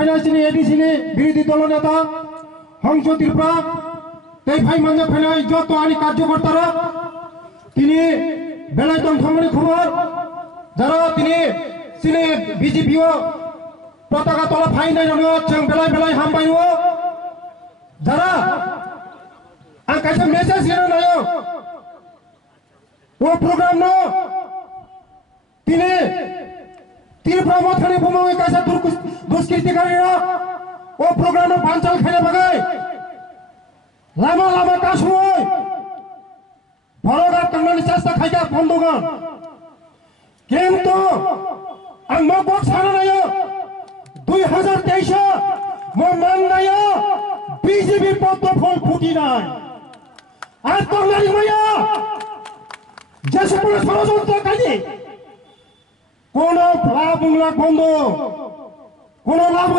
फाइनासिनी एडिसिनी বিরোধী দল নেতা হংস ত্রিপুরা এই ভাই মানজা ফাইনাই যত আনি কার্যকর্তারা তিনি বেলায়তন থামানি খবর যারা তিনি সিনে বিজেপিও পতাকা তলা ফাইনাই রঙ जों বেলায় বেলায় হামবাইও যারা आं कैसे मैसेज हिरो नायो वो प्रोग्राम नो तिने त्रिपुरा मथानि बुमावे कैसे दुष्कृति गरेर वो प्रोग्राम नो बानचाल खाने बगाई लामा लामा कासुय भरगा तंगनि चेष्टा खाइका बन्दगन किन्तु आं म बक्स हाना नायो 2023 म मान्दायो बीजेपी पद्म फल फुटी নাই আর বাঙালি মায়া যে সকল ষড়যন্ত্রকারী কোন লাভ বন্ধ কোন লাভ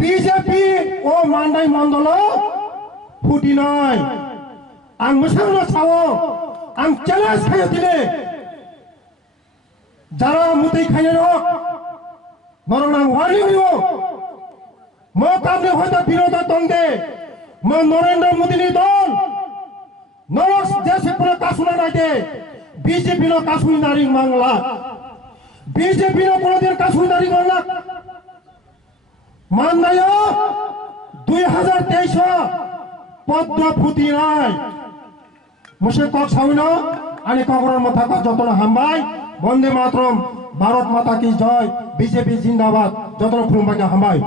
বিজেপি ও মান্দাই মন্ডল ফুটি নাই আং মোসানো চাও আং চ্যালেঞ্জ খাইয়ে দিলে যারা মুতেই খাইয়ে রক নরনাং ওয়ারি হইও ম কামনে হয়তো বিরোধ দন্দে नरेंद्र मोदी नि दल नरस देश पुरा कासुना नाइदे बीजेपी नो कासुई नारी मांगला बीजेपी नो कोनो दिन कासुई नारी मांगला माननायो 2023 पद्म फुटी नाय मुसे কক साउनो आनि कगरर मथाका जतन हामबाय वंदे मातरम भारत माता की जय बीजेपी जिंदाबाद जतन खुलुमबाय हामबाय।